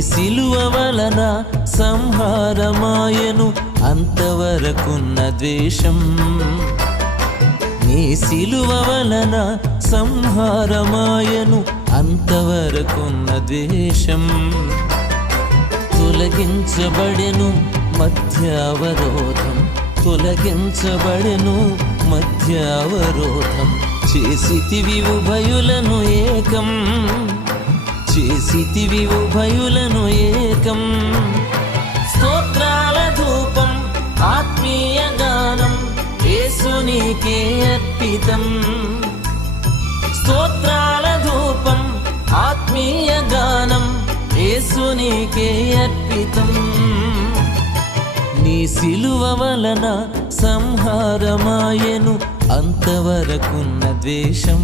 సిలువ వలన సంహారమాయను అంతవరకున్న ద్వేషం. నీ సిలువ వలన సంహారమాయను అంతవరకున్న ద్వేషం. తొలగించబడెను మధ్యావరోధం, తొలగించబడెను మధ్యావరోధం. చేసితివి ఉభయులను ఏకం, చేసితివి ఉభయులను ఏకం. స్తోత్రాల ధూపం ఆత్మీయ గానం యేసునికే అర్పితం. స్తోత్రాల ధూపం ఆత్మీయ గానం యేసునికే అర్పితం. నీ సిలువ వలన సంహారమాయను అంతవరకున్న ద్వేషం.